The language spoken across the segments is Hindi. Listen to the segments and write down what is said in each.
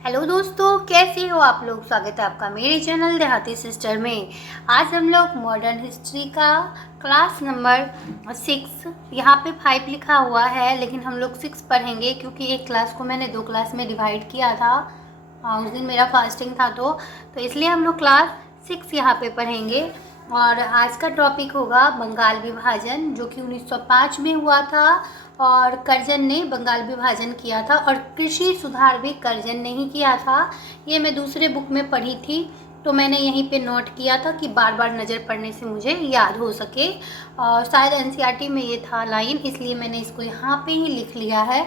हेलो दोस्तों, कैसे हो आप लोग। स्वागत है आपका मेरे चैनल देहाती सिस्टर में। आज हम लोग मॉडर्न हिस्ट्री का क्लास नंबर 6, यहाँ पे 5 लिखा हुआ है लेकिन हम लोग 6 पढ़ेंगे क्योंकि एक क्लास को मैंने 2 क्लास में डिवाइड किया था। उस दिन मेरा फास्टिंग था तो इसलिए हम लोग क्लास 6 यहाँ पे पढ़ेंगे। और आज का टॉपिक होगा बंगाल विभाजन, जो कि 1905 में हुआ था और कर्जन ने बंगाल विभाजन किया था और कृषि सुधार भी कर्जन ने ही किया था। ये मैं दूसरे बुक में पढ़ी थी तो मैंने यहीं पे नोट किया था कि बार बार नज़र पड़ने से मुझे याद हो सके। और शायद एनसीईआरटी में ये था लाइन, इसलिए मैंने इसको यहाँ पे ही लिख लिया है।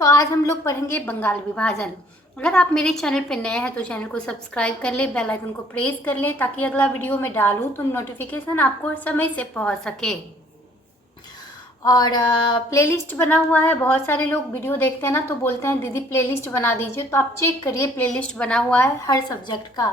तो आज हम लोग पढ़ेंगे बंगाल विभाजन। अगर आप मेरे चैनल पे नए हैं तो चैनल को सब्सक्राइब कर ले, बेल आइकन को प्रेस कर ले ताकि अगला वीडियो में डालूँ तो नोटिफिकेशन आपको समय से पहुँच सके। और प्लेलिस्ट बना हुआ है। बहुत सारे लोग वीडियो देखते हैं ना तो बोलते हैं दीदी प्लेलिस्ट बना दीजिए, तो आप चेक करिए, प्लेलिस्ट बना हुआ है हर सब्जेक्ट का।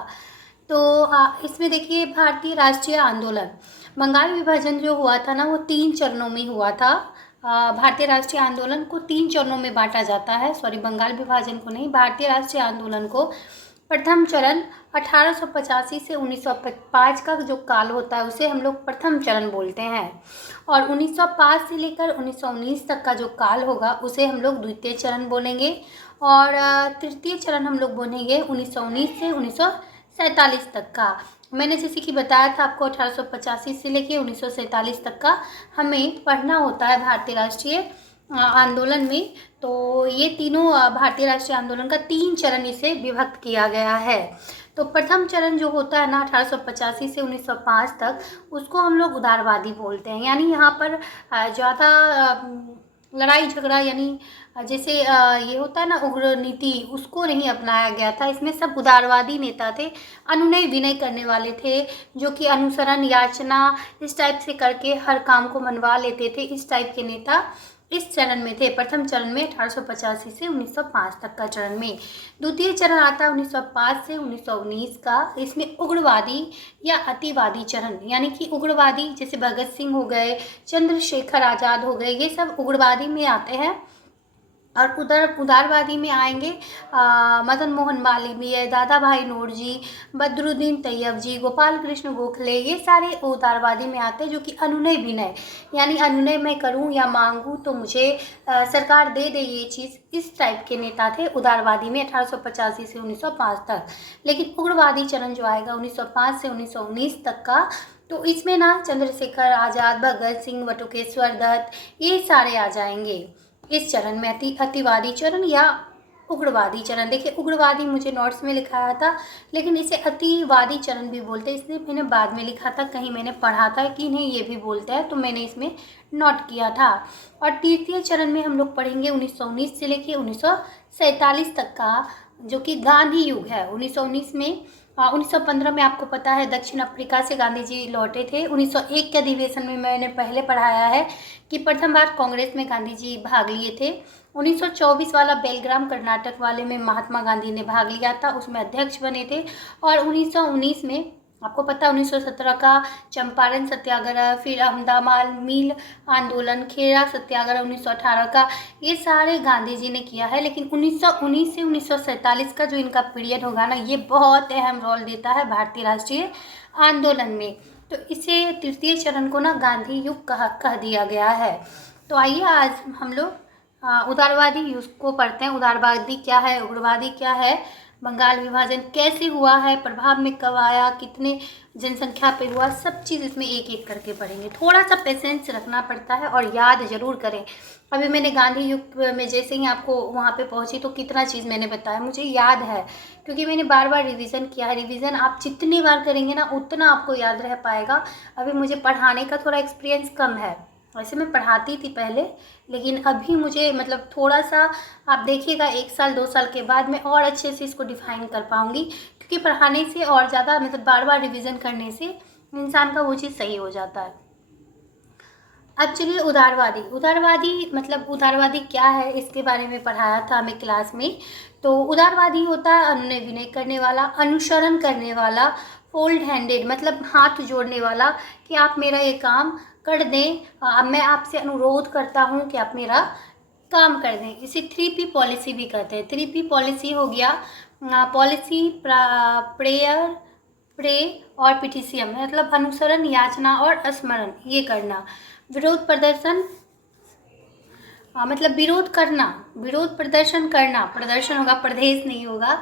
तो इसमें देखिए भारतीय राष्ट्रीय आंदोलन, बंगाल विभाजन जो हुआ था ना वो 3 चरणों में हुआ था। भारतीय राष्ट्रीय आंदोलन को 3 चरणों में बांटा जाता है, सॉरी बंगाल विभाजन को नहीं, भारतीय राष्ट्रीय आंदोलन को। प्रथम चरण 1885 से 1905 का जो काल होता है उसे हम लोग प्रथम चरण बोलते हैं। और 1905 से लेकर 1919 तक का जो काल होगा उसे हम लोग द्वितीय चरण बोलेंगे। और तृतीय चरण हम लोग बोलेंगे 1919 से 1947 तक का। मैंने जैसे कि बताया था आपको 1885 से लेकर 1947 तक का हमें पढ़ना होता है भारतीय राष्ट्रीय आंदोलन में। तो ये तीनों भारतीय राष्ट्रीय आंदोलन का 3 चरण इसे विभक्त किया गया है। तो प्रथम चरण जो होता है ना 1885 से 1905 तक, उसको हम लोग उदारवादी बोलते हैं। यानी यहाँ पर ज़्यादा लड़ाई झगड़ा यानी जैसे ये होता है ना उग्र नीति, उसको नहीं अपनाया गया था। इसमें सब उदारवादी नेता थे, अनुनय विनय करने वाले थे, जो कि अनुसरण याचना इस टाइप से करके हर काम को मनवा लेते थे। इस टाइप के नेता इस चरण में थे, प्रथम चरण में 1885 से 1905 तक का चरण में। द्वितीय चरण आता है 1905 से 1919 का। इसमें उग्रवादी या अतिवादी चरण, यानी कि उग्रवादी जैसे भगत सिंह हो गए, चंद्रशेखर आज़ाद हो गए, ये सब उग्रवादी में आते हैं। और उदारवादी में आएंगे मदन मोहन मालवीय, दादा भाई नौरोजी, बदरुद्दीन तैयब जी, गोपाल कृष्ण गोखले, ये सारे उदारवादी में आते हैं, जो कि अनुनय विनय, यानी अनुनय मैं करूं या मांगूं तो मुझे सरकार दे दे ये चीज़, इस टाइप के नेता थे उदारवादी में 1885 से 1905 तक। लेकिन उग्रवादी चरण जो आएगा 1905 से 1919 तक का, तो इसमें ना चंद्रशेखर आज़ाद, भगत सिंह, बटुकेश्वर दत्त, ये सारे आ जाएंगे इस चरण में। अतिवादी चरण या उग्रवादी चरण, देखिए उग्रवादी मुझे नोट्स में लिखाया था लेकिन इसे अतिवादी चरण भी बोलते हैं, इसलिए मैंने बाद में लिखा था, कहीं मैंने पढ़ा था कि नहीं ये भी बोलते हैं तो मैंने इसमें नोट किया था। और तृतीय चरण में हम लोग पढ़ेंगे 1919 से लेके 1947 तक का, जो कि गांधी युग है। 1919 में 1915 में आपको पता है दक्षिण अफ्रीका से गांधी जी लौटे थे। 1901 के अधिवेशन में मैंने पहले पढ़ाया है कि प्रथम बार कांग्रेस में गांधी जी भाग लिए थे। 1924 वाला बेलग्राम कर्नाटक वाले में महात्मा गांधी ने भाग लिया था, उसमें अध्यक्ष बने थे। और 1919 में आपको पता है 1917 का चंपारण सत्याग्रह, फिर अहमदाबाद मिल आंदोलन, खेड़ा सत्याग्रह 1918 का, ये सारे गांधी जी ने किया है। लेकिन 1919 से 1947 का जो इनका पीरियड होगा ना, ये बहुत अहम रोल देता है भारतीय राष्ट्रीय आंदोलन में। तो इसे तृतीय चरण को ना गांधी युग कह दिया गया है। तो आइए आज हम लोग उदारवादी युग को पढ़ते हैं। उदारवादी क्या है, उग्रवादी क्या है, बंगाल विभाजन कैसे हुआ है, प्रभाव में कब आया, कितने जनसंख्या पे हुआ, सब चीज़ इसमें एक एक करके पढ़ेंगे। थोड़ा सा पेशेंस रखना पड़ता है और याद जरूर करें। अभी मैंने गांधी युग में जैसे ही आपको वहाँ पे पहुँची तो कितना चीज़ मैंने बताया मुझे याद है, क्योंकि मैंने बार बार रिवीजन किया है। रिवीजन आप जितनी बार करेंगे ना उतना आपको याद रह पाएगा। अभी मुझे पढ़ाने का थोड़ा एक्सपीरियंस कम है, वैसे मैं पढ़ाती थी पहले, लेकिन अभी मुझे मतलब थोड़ा सा आप देखिएगा 1 साल 2 साल के बाद मैं और अच्छे से इसको डिफाइन कर पाऊँगी, क्योंकि पढ़ाने से और ज़्यादा मतलब बार बार रिवीजन करने से इंसान का वो चीज़ सही हो जाता है। अब चलिए उदारवादी। उदारवादी मतलब उदारवादी क्या है इसके बारे में पढ़ाया था हमें क्लास में। तो उदारवादी होता है अनुनय विनय करने वाला, अनुसरण करने वाला, फोल्ड हैंडेड मतलब हाथ जोड़ने वाला, कि आप मेरा ये काम कर दें, मैं आपसे अनुरोध करता हूँ कि आप मेरा काम कर दें। इसे 3P पॉलिसी भी कहते हैं। 3P पॉलिसी हो गया पॉलिसी, प्रेयर, प्रे और पिटिशियम, मतलब अनुसरण, याचना और स्मरण ये करना। विरोध प्रदर्शन, मतलब विरोध करना, विरोध प्रदर्शन करना, प्रदर्शन होगा, प्रदेश नहीं होगा,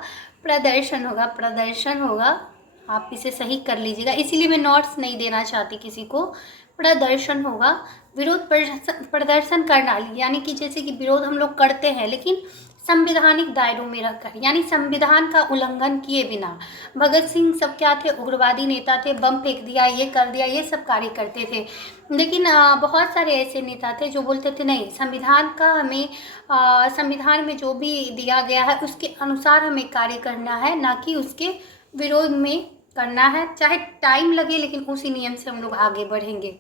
प्रदर्शन होगा, प्रदर्शन होगा, आप इसे सही कर लीजिएगा, इसीलिए मैं नोट्स नहीं देना चाहती किसी को। प्रदर्शन होगा। विरोध प्रदर्शन करना, यानी कि जैसे कि विरोध हम लोग करते हैं लेकिन संवैधानिक दायरों में रहकर, यानी संविधान का उल्लंघन किए बिना। भगत सिंह सब क्या थे? उग्रवादी नेता थे, बम फेंक दिया, ये कर दिया, ये सब कार्य करते थे। लेकिन बहुत सारे ऐसे नेता थे जो बोलते थे नहीं, संविधान का हमें संविधान में जो भी दिया गया है उसके अनुसार हमें कार्य करना है, ना कि उसके विरोध में करना है, चाहे टाइम लगे लेकिन उसी नियम से हम लोग आगे बढ़ेंगे।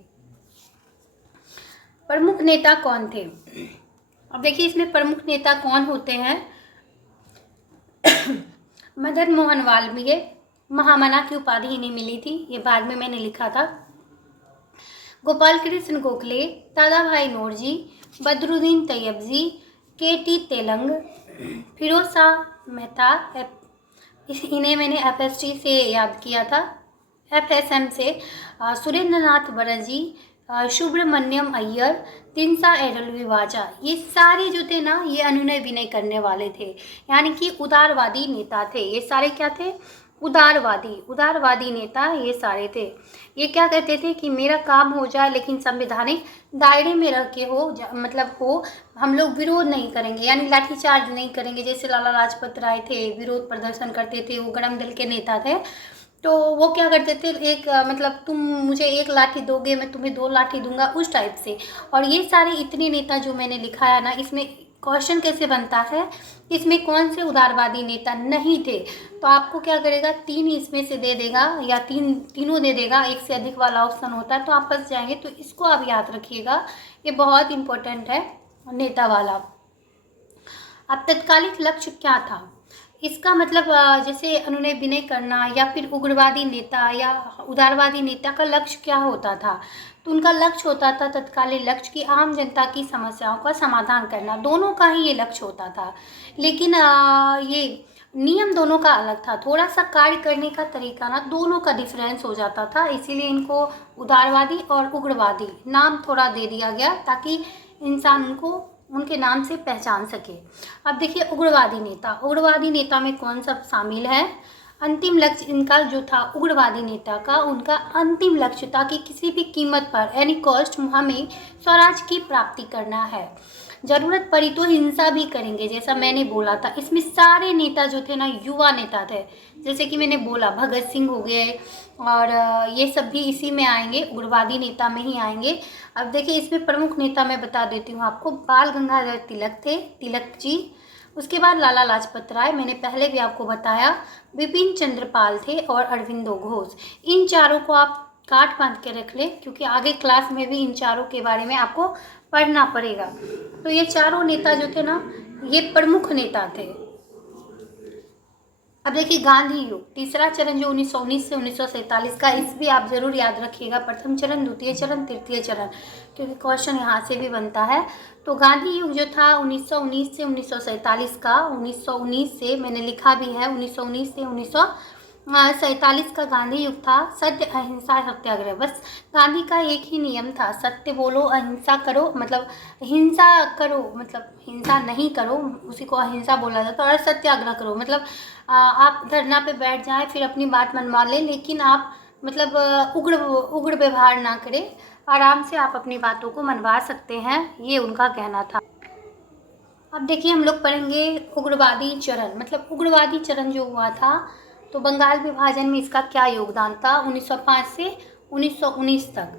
प्रमुख नेता कौन थे? अब देखिए इसमें प्रमुख नेता कौन होते हैं। मदन मोहन मालवीय, महामना की उपाधि इन्हें मिली थी, ये बाद में मैंने लिखा था। गोपाल कृष्ण गोखले, दादा भाई नौरोजी, बदरुद्दीन तैयबजी, के.टी. तेलंग, फिरोज शाह मेहता, इन्हें मैंने FST से याद किया था, FSM से, सुरेंद्र नाथ बनर्जी, सुब्रमण्यम अय्यर, तिनसा एडलवी वाजा, ये सारे जो थे ना ये अनुनय विनय करने वाले थे, यानी कि उदारवादी नेता थे। ये सारे क्या थे? उदारवादी नेता ये सारे थे। ये क्या कहते थे कि मेरा काम हो जाए लेकिन संवैधानिक दायरे में रह के हो, मतलब हो, हम लोग विरोध नहीं करेंगे, यानी लाठीचार्ज नहीं करेंगे। जैसे लाला लाजपत राय थे, विरोध प्रदर्शन करते थे, वो गरम दल के नेता थे, तो वो क्या करते थे, एक मतलब तुम मुझे एक लाठी दोगे मैं तुम्हें 2 लाठी दूंगा, उस टाइप से। और ये सारे इतने नेता जो मैंने लिखा है ना, इसमें क्वेश्चन कैसे बनता है, इसमें कौन से उदारवादी नेता नहीं थे, तो आपको क्या करेगा, 3 इसमें से दे देगा या तीनों दे देगा, एक से अधिक वाला ऑप्शन होता है तो आप फंस जाएंगे। तो इसको आप याद रखिएगा, ये बहुत इंपॉर्टेंट है नेता वाला। अब तत्कालिक लक्ष्य क्या था? इसका मतलब जैसे अनुनय विनय करना या फिर उग्रवादी नेता या उदारवादी नेता का लक्ष्य क्या होता था? तो उनका लक्ष्य होता था तत्कालीन लक्ष्य की आम जनता की समस्याओं का समाधान करना, दोनों का ही ये लक्ष्य होता था। लेकिन ये नियम दोनों का अलग था, थोड़ा सा कार्य करने का तरीका ना दोनों का डिफरेंस हो जाता था, इसीलिए इनको उदारवादी और उग्रवादी नाम थोड़ा दे दिया गया ताकि इंसान उनको उनके नाम से पहचान सके। अब देखिए उग्रवादी नेता में कौन सब शामिल है? अंतिम लक्ष्य इनका जो था उग्रवादी नेता का, उनका अंतिम लक्ष्य था कि किसी भी कीमत पर एनी कॉस्ट हमें स्वराज की प्राप्ति करना है, जरूरत पड़ी तो हिंसा भी करेंगे, जैसा मैंने बोला था। इसमें सारे नेता जो थे ना युवा नेता थे, जैसे कि मैंने बोला भगत सिंह हो गए, और ये सब भी इसी में आएंगे, उग्रवादी नेता में ही आएंगे। अब देखिए इसमें प्रमुख नेता मैं बता देती हूँ आपको, बाल गंगाधर तिलक थे, तिलक जी। उसके बाद लाला लाजपत राय, मैंने पहले भी आपको बताया, बिपिन चंद्र पाल थे और अरविंदो घोष। इन चारों को आप काट बांध के रख लें क्योंकि आगे क्लास में भी इन चारों के बारे में आपको पढ़ना पड़ेगा। तो ये चारों नेता जो थे ना ये प्रमुख नेता थे। अब देखिए गांधी युग, तीसरा चरण जो 1919 से 1947 का, इस भी आप जरूर याद रखिएगा, प्रथम चरण, द्वितीय चरण, तृतीय चरण, क्योंकि क्वेश्चन यहाँ से भी बनता है। तो गांधी युग जो था 1919 से 1947 का, 1919 से मैंने लिखा भी है, 1919 से 1947 का गांधी युग था। सत्य अहिंसा सत्याग्रह, बस गांधी का एक ही नियम था, सत्य बोलो, अहिंसा करो, मतलब हिंसा करो, मतलब हिंसा नहीं करो, उसी को अहिंसा बोला जाता है, और सत्याग्रह करो, मतलब आप धरना पे बैठ जाएं फिर अपनी बात मनवा लें, लेकिन आप मतलब उग्र व्यवहार ना करें, आराम से आप अपनी बातों को मनवा सकते हैं, ये उनका कहना था। अब देखिए हम लोग पढ़ेंगे उग्रवादी चरण, मतलब उग्रवादी चरण जो हुआ था, तो बंगाल विभाजन में इसका क्या योगदान था 1905 से 1919 तक,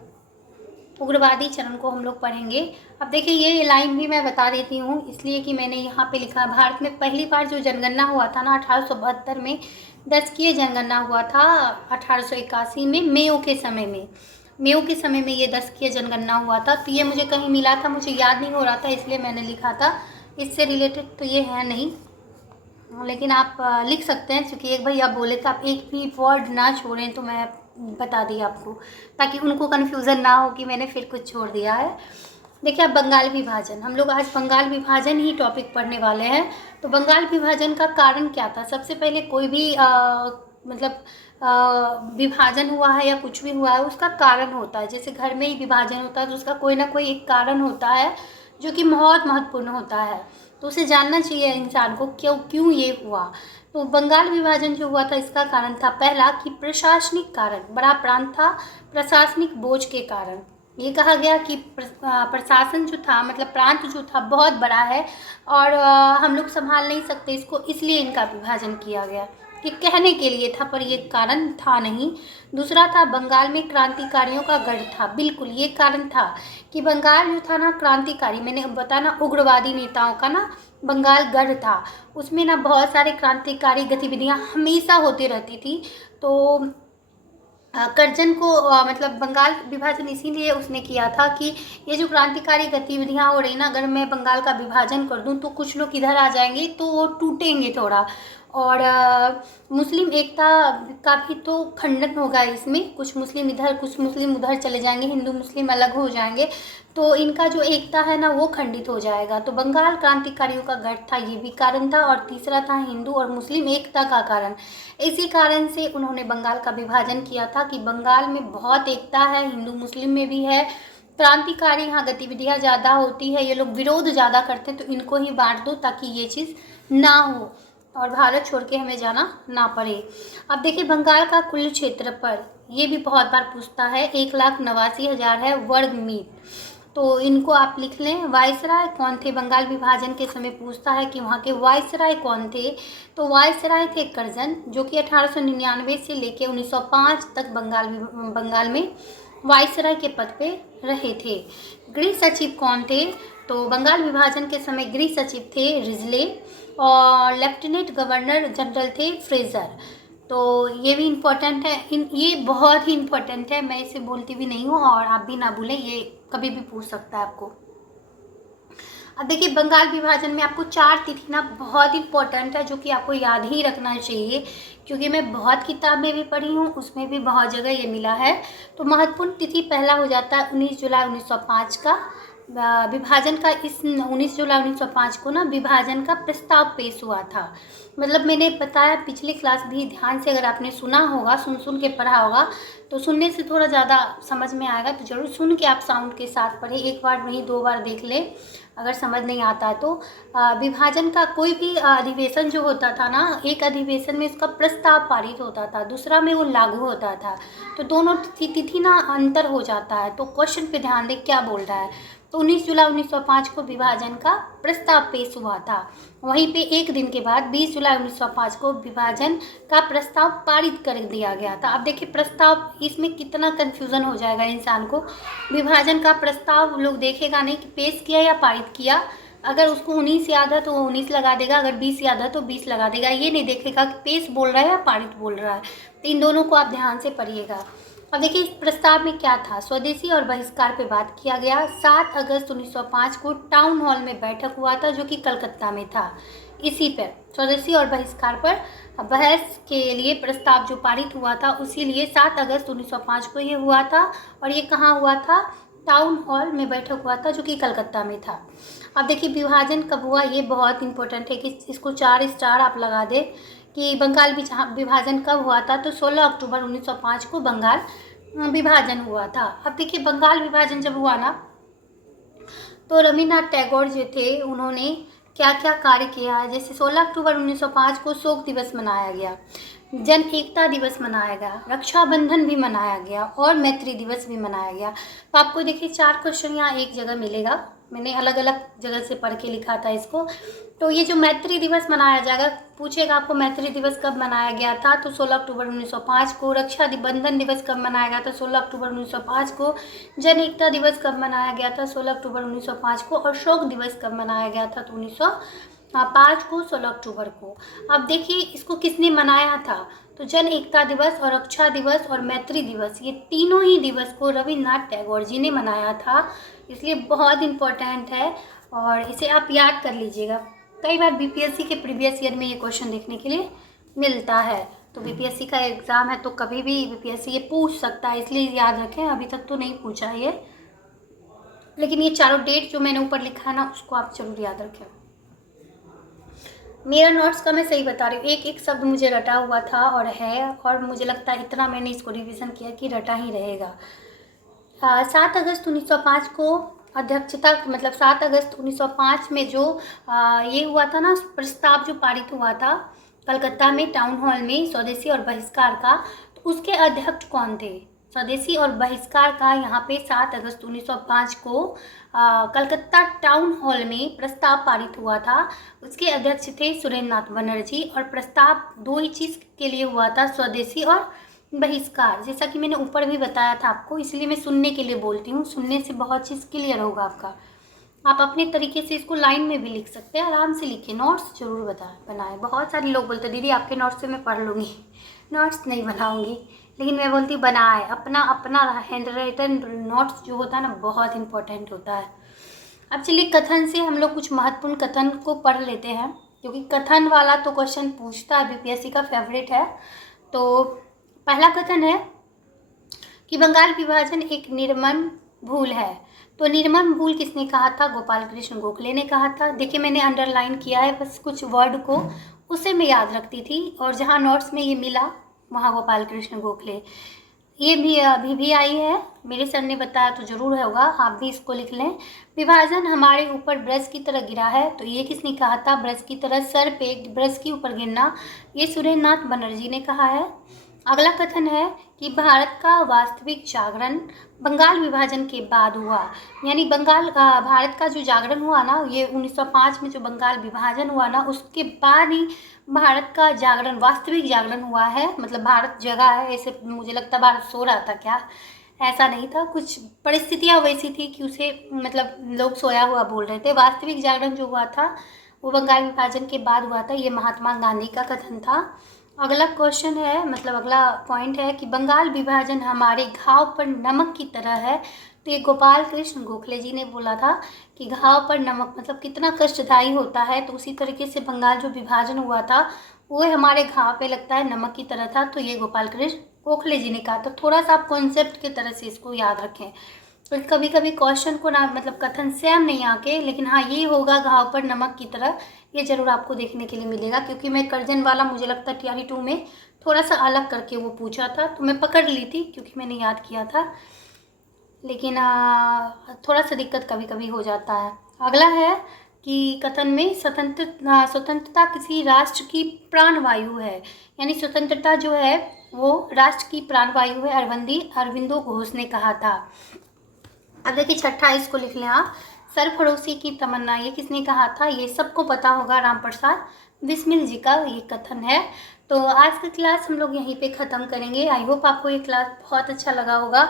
उग्रवादी चरण को हम लोग पढ़ेंगे। अब देखिए ये लाइन भी मैं बता देती हूँ इसलिए कि मैंने यहाँ पे लिखा, भारत में पहली बार जो जनगणना हुआ था ना 1872 में, दशकीय जनगणना हुआ था 1881 में, मेयो के समय में ये दशकीय जनगणना हुआ था। तो ये मुझे कहीं मिला था, मुझे याद नहीं हो रहा था, इसलिए मैंने लिखा था, इससे रिलेटेड तो ये है नहीं, लेकिन आप लिख सकते हैं, क्योंकि एक भैया बोले थे आप एक भी वर्ड ना छोड़ें, तो मैं बता दी आपको ताकि उनको कन्फ्यूज़न ना हो कि मैंने फिर कुछ छोड़ दिया है। देखिए अब बंगाल विभाजन, हम लोग आज बंगाल विभाजन ही टॉपिक पढ़ने वाले हैं। तो बंगाल विभाजन का कारण क्या था? सबसे पहले कोई भी मतलब विभाजन हुआ है या कुछ भी हुआ है उसका कारण होता है। जैसे घर में ही विभाजन होता है तो उसका कोई ना कोई एक कारण होता है जो कि बहुत महत्वपूर्ण होता है, तो उसे जानना चाहिए इंसान को क्यों क्यों ये हुआ। तो बंगाल विभाजन जो हुआ था इसका कारण था पहला कि प्रशासनिक कारण, बड़ा प्रांत था, प्रशासनिक बोझ के कारण। ये कहा गया कि प्रशासन जो था मतलब प्रांत जो था बहुत बड़ा है और हम लोग संभाल नहीं सकते इसको, इसलिए इनका विभाजन किया गया। ये कहने के लिए था पर ये कारण था नहीं। दूसरा था बंगाल में क्रांतिकारियों का गढ़ था, बिल्कुल ये कारण था कि बंगाल जो था ना क्रांतिकारी, मैंने बताया ना उग्रवादी नेताओं का ना बंगाल गढ़ था, उसमें ना बहुत सारे क्रांतिकारी गतिविधियां हमेशा होती रहती थी। तो कर्जन को मतलब बंगाल विभाजन इसीलिए उसने किया था कि ये जो क्रांतिकारी गतिविधियां हो रही ना, अगर मैं बंगाल का विभाजन कर दूं तो कुछ लोग इधर आ जाएंगे तो वो टूटेंगे थोड़ा, और मुस्लिम एकता का भी तो खंडन होगा इसमें, कुछ मुस्लिम इधर कुछ मुस्लिम उधर चले जाएंगे, हिंदू मुस्लिम अलग हो जाएंगे, तो इनका जो एकता है ना वो खंडित हो जाएगा। तो बंगाल क्रांतिकारियों का गढ़ था, ये भी कारण था। और तीसरा था हिंदू और मुस्लिम एकता का कारण। इसी कारण से उन्होंने बंगाल का विभाजन किया था कि बंगाल में बहुत एकता है, हिंदू मुस्लिम में भी है, क्रांतिकारी यहाँ गतिविधियाँ ज़्यादा होती है, ये लोग विरोध ज़्यादा करते हैं, तो इनको ही बांट दो ताकि ये चीज़ ना हो और भारत छोड़ के हमें जाना ना पड़े। अब देखिए बंगाल का कुल क्षेत्रफल, ये भी बहुत बार पूछता है, 1,89,000 है वर्ग मील। तो इनको आप लिख लें। वायसराय कौन थे? बंगाल विभाजन के समय पूछता है कि वहाँ के वायसराय कौन थे। तो वायसराय थे कर्जन, जो कि 1899 से लेके 1905 तक बंगाल में वायसराय के पद पे रहे थे। गृह सचिव कौन थे? तो बंगाल विभाजन के समय गृह सचिव थे रिजले और लेफ्टिनेंट गवर्नर जनरल थे फ्रेजर। तो ये भी इम्पोर्टेंट है, ये बहुत ही इम्पोर्टेंट है, मैं इसे बोलती भी नहीं हूँ और आप भी ना भूलें, ये कभी भी पूछ सकता है आपको। अब देखिए बंगाल विभाजन में आपको 4 तिथि ना बहुत इंपॉर्टेंट है जो कि आपको याद ही रखना चाहिए, क्योंकि मैं बहुत किताबें भी पढ़ी हूँ, उसमें भी बहुत जगह ये मिला है। तो महत्वपूर्ण तिथि पहला हो जाता है 19 जुलाई 1905 का विभाजन का। इस 19 जुलाई 1905 को ना विभाजन का प्रस्ताव पेश हुआ था। मतलब मैंने बताया पिछली क्लास भी, ध्यान से अगर आपने सुना होगा, सुन के पढ़ा होगा, तो सुनने से थोड़ा ज़्यादा समझ में आएगा, तो ज़रूर सुन के आप साउंड के साथ पढ़ें, एक बार नहीं 2 बार देख लें अगर समझ नहीं आता है तो। विभाजन का कोई भी अधिवेशन जो होता था ना, एक अधिवेशन में उसका प्रस्ताव पारित होता था, दूसरा में वो लागू होता था, तो दोनों तिथि ना अंतर हो जाता है। तो क्वेश्चन पे ध्यान दें क्या बोल रहा है। तो 19 जुलाई 1905 को विभाजन का प्रस्ताव पेश हुआ था। वहीं पे एक दिन के बाद 20 जुलाई 1905 को विभाजन का प्रस्ताव पारित कर दिया गया था। अब देखिए प्रस्ताव, इसमें कितना कंफ्यूजन हो जाएगा इंसान को। विभाजन का प्रस्ताव लोग देखेगा नहीं कि पेश किया या पारित किया, अगर उसको 19 याद है तो वो 19 लगा देगा, अगर 20 याद है तो 20 लगा देगा, ये नहीं देखेगा कि पेश बोल रहा है या पारित बोल रहा है। तो इन दोनों को आप ध्यान से पढ़िएगा। अब देखिए इस प्रस्ताव में क्या था, स्वदेशी और बहिष्कार पे बात किया गया। 7 अगस्त 1905 को टाउन हॉल में बैठक हुआ था जो कि कलकत्ता में था। इसी पर स्वदेशी और बहिष्कार पर बहस के लिए प्रस्ताव जो पारित हुआ था, उसी लिए 7 अगस्त 1905 को ये हुआ था। और ये कहाँ हुआ था? टाउन हॉल में बैठक हुआ था जो कि कलकत्ता में था। अब देखिए विभाजन कब हुआ, ये बहुत इंपॉर्टेंट है कि इसको 4 स्टार आप लगा दें कि बंगाल विभाजन कब हुआ था। तो 16 अक्टूबर 1905 को बंगाल विभाजन हुआ था। अब देखिए बंगाल विभाजन जब हुआ ना, तो रविन्द्रनाथ टैगोर जो थे उन्होंने क्या क्या कार्य किया है। जैसे 16 अक्टूबर 1905 को शोक दिवस मनाया गया, जन एकता दिवस मनाया गया, रक्षाबंधन भी मनाया गया और मैत्री दिवस भी मनाया गया। तो आपको देखिए 4 क्वेश्चन यहाँ एक जगह मिलेगा, मैंने अलग अलग जगह से पढ़ के लिखा था इसको। तो ये जो मैत्री दिवस मनाया जाएगा, पूछेगा आपको मैत्री दिवस कब मनाया गया था, तो 16 अक्टूबर 1905 को। रक्षाबंधन दिवस कब मनाया गया था? 16 अक्टूबर 1905 को। जन एकता दिवस कब मनाया गया था? 16 अक्टूबर 1905 को। और शोक दिवस कब मनाया गया था? तो 1905 को, 16 अक्टूबर को। अब देखिए इसको किसने मनाया था, तो जन एकता दिवस और रक्षा दिवस और मैत्री दिवस, ये तीनों ही दिवस को रविन्द्रनाथ टैगोर जी ने मनाया था, इसलिए बहुत इम्पोर्टेंट है और इसे आप याद कर लीजिएगा। कई बार बीपीएससी के प्रीवियस ईयर में ये क्वेश्चन देखने के लिए मिलता है। तो बीपीएससी का एग्ज़ाम है तो कभी भी बीपीएससी ये पूछ सकता है, इसलिए याद रखें, अभी तक तो नहीं पूछा ये। लेकिन ये चारों डेट जो मैंने ऊपर लिखा है ना, उसको आप जरूर याद रखें। मेरा नोट्स का मैं सही बता रही हूँ, एक एक शब्द मुझे रटा हुआ था और है, और मुझे लगता है इतना मैंने इसको रिवीजन किया कि रटा ही रहेगा। 7 अगस्त 1905 को अध्यक्षता, मतलब 7 अगस्त 1905 में जो ये हुआ था ना, प्रस्ताव जो पारित हुआ था कलकत्ता में टाउन हॉल में स्वदेशी और बहिष्कार का, तो उसके अध्यक्ष कौन थे? स्वदेशी और बहिष्कार का यहाँ पे 7 अगस्त 1905 को कलकत्ता टाउन हॉल में प्रस्ताव पारित हुआ था। उसके अध्यक्ष थे सुरेंद्र नाथ बनर्जी, और प्रस्ताव दो ही चीज़ के लिए हुआ था, स्वदेशी और बहिष्कार। जैसा कि मैंने ऊपर भी बताया था आपको, इसलिए मैं सुनने के लिए बोलती हूँ, सुनने से बहुत चीज़ क्लियर होगा आपका। आप अपने तरीके से इसको लाइन में भी लिख सकते हैं, आराम से लिखिए, नोट्स जरूर बनाएं। बहुत सारे लोग बोलते हैं दीदी आपके नोट्स से मैं पढ़ लूँगी, नोट्स नहीं बनाऊँगी, लेकिन मैं बोलती हूँ बनाए। अपना अपना हैंड राइटन नोट्स जो होता है ना, बहुत इंपॉर्टेंट होता है। अब चलिए कथन से हम लोग कुछ महत्वपूर्ण कथन को पढ़ लेते हैं, क्योंकि कथन वाला तो क्वेश्चन पूछता है, बीपीएससी का फेवरेट है। तो पहला कथन है कि बंगाल विभाजन एक निर्मम भूल है। तो निर्मम भूल किसने कहा था? गोपाल कृष्ण गोखले ने कहा था। देखिए मैंने अंडरलाइन किया है बस कुछ वर्ड को, उसे मैं याद रखती थी, और जहाँ नोट्स में ये मिला वहाँ गोपाल कृष्ण गोखले। ये भी अभी भी आई है, मेरे सर ने बताया तो ज़रूर होगा, आप भी इसको लिख लें। विभाजन हमारे ऊपर ब्रश की तरह गिरा है, तो ये किसने कहा था? ब्रश की तरह, सर पे ब्रश के ऊपर गिरना, ये सुरेंद्र नाथ बनर्जी ने कहा है। अगला कथन है कि भारत का वास्तविक जागरण बंगाल विभाजन के बाद हुआ। यानी भारत का जो जागरण हुआ ना, ये 1905 में जो बंगाल विभाजन हुआ ना, उसके बाद ही भारत का जागरण, वास्तविक जागरण हुआ है। मतलब भारत जगा है, ऐसे मुझे लगता है भारत सो रहा था क्या, ऐसा नहीं था, कुछ परिस्थितियाँ वैसी थी कि उसे मतलब लोग सोया हुआ बोल रहे थे। वास्तविक जागरण जो हुआ था वो बंगाल विभाजन के बाद हुआ था, ये महात्मा गांधी का कथन था। अगला क्वेश्चन है, मतलब अगला पॉइंट है कि बंगाल विभाजन हमारे घाव पर नमक की तरह है। तो ये गोपाल कृष्ण गोखले जी ने बोला था कि घाव पर नमक मतलब कितना कष्टदायी होता है, तो उसी तरीके से बंगाल जो विभाजन हुआ था वो हमारे घाव पे लगता है नमक की तरह था। तो ये गोपाल कृष्ण गोखले जी ने कहा। तो थोड़ा सा आप कॉन्सेप्ट की तरह से इसको याद रखें, तो कभी कभी क्वेश्चन को ना, मतलब कथन सेम नहीं आके, लेकिन हाँ ये होगा घाव पर नमक की तरह, ये जरूर आपको देखने के लिए मिलेगा। क्योंकि मैं कर्जन वाला, मुझे लगता है TRE 2 में थोड़ा सा अलग करके वो पूछा था, तो मैं पकड़ ली थी क्योंकि मैंने याद किया था, लेकिन थोड़ा सा दिक्कत कभी कभी हो जाता है। अगला है कि कथन में स्वतंत्रता किसी राष्ट्र की प्राणवायु है। यानी स्वतंत्रता जो है वो राष्ट्र की प्राणवायु है, अरविंदो घोष ने कहा था। अब देखिए छठा, इसको लिख लें आप, सरफरोशी की तमन्ना, ये किसने कहा था? ये सबको पता होगा, राम प्रसाद बिस्मिल जी का ये कथन है। तो आज का क्लास हम लोग यहीं पे ख़त्म करेंगे। आई होप आपको ये क्लास बहुत अच्छा लगा होगा।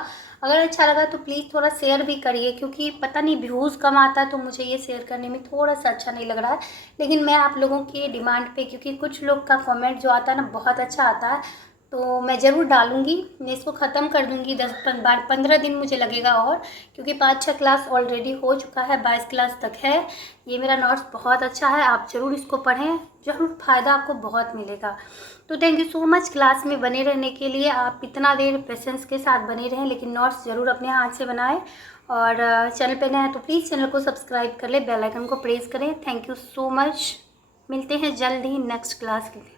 अगर अच्छा लगा तो प्लीज़ थोड़ा शेयर भी करिए, क्योंकि पता नहीं व्यूज़ कम आता है तो मुझे ये शेयर करने में थोड़ा सा अच्छा नहीं लग रहा है। लेकिन मैं आप लोगों की डिमांड पे, क्योंकि कुछ लोग का कमेंट जो आता है ना बहुत अच्छा आता है, तो मैं ज़रूर डालूँगी। मैं इसको ख़त्म कर दूँगी 15 दिन मुझे लगेगा, और क्योंकि 5-6 क्लास ऑलरेडी हो चुका है, 22 क्लास तक है। ये मेरा नोट्स बहुत अच्छा है, आप ज़रूर इसको पढ़ें, ज़रूर फ़ायदा आपको बहुत मिलेगा। तो thank you so much class में बने रहने के लिए। आप इतना देर पेशेंस के साथ बने रहें, लेकिन नोट्स ज़रूर अपने हाथ से बनाएं। और चैनल पे नए हैं तो प्लीज़ चैनल को सब्सक्राइब कर लें, बेल आइकन को प्रेस करें। थैंक यू सो मच, मिलते हैं जल्द ही नेक्स्ट क्लास के लिए।